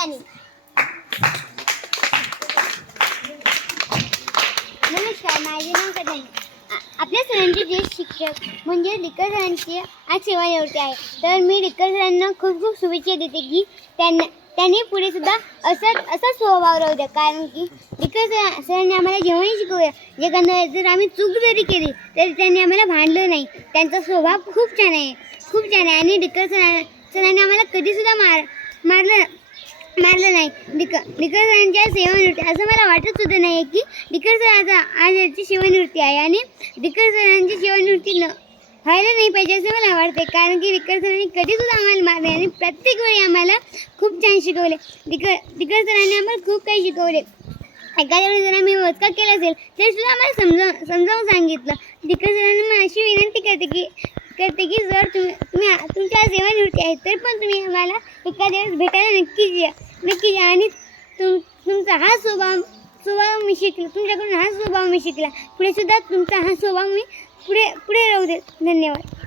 टाळ्याने नमस्कार माझे नाव कदानी आपल्या सरांचे जे शिक्षक म्हणजे डिकर सरांची आज एवढी आहे. तर मी डिकर सरांना खूप खूप शुभेच्छा देते की त्यांना त्यांनी पुढे सुद्धा असं असाच स्वभाव राहू द्या. कारण की डिकर सर सरांनी आम्हाला जेवणही शिकवलं. कारण जर आम्ही चूक जरी केली तरी त्यांनी आम्हाला भांडलं नाही. त्यांचा स्वभाव खूप छान आहे. खूप छान आहे. आणि डिकर सरा सरांनी आम्हाला कधीसुद्धा मार नाही. डिक डिकर सरांच्या सेवानिवृत्ती असं मला वाटत सुद्धा नाही की डिकर सरांचा आजची सेवानिवृत्ती आहे आणि डिकर सरांची सेवानिवृत्ती न व्हायला नाही पाहिजे असं मला वाटते कारण की डिकर सरांनी कधीसुद्धा आम्हाला मारले आणि प्रत्येक वेळी आम्हाला खूप छान शिकवले. डिकर डिकर सरांनी आम्हाला खूप काही शिकवले. एखाद्या वेळी जर आम्ही मोजका केला असेल तर सुद्धा आम्हाला समजावून समजावून सांगितलं. डिकर सरांनी मला अशी विनंती करते की करते की जर तुम्ही तुम्ही तुमच्या सेवानिवृत्ती आहे तर पण तुम्ही आम्हाला एखाद्या वेळेस भेटायला नक्कीच या. नक्कीच या. आणि तुम तुमचा हा स्वभाव स्वभाव मी शिकला. तुमच्याकडून हा स्वभाव मी शिकला. पुढे सुद्धा तुमचा हा स्वभाव मी पुढे पुढे राहू दे धन्यवाद.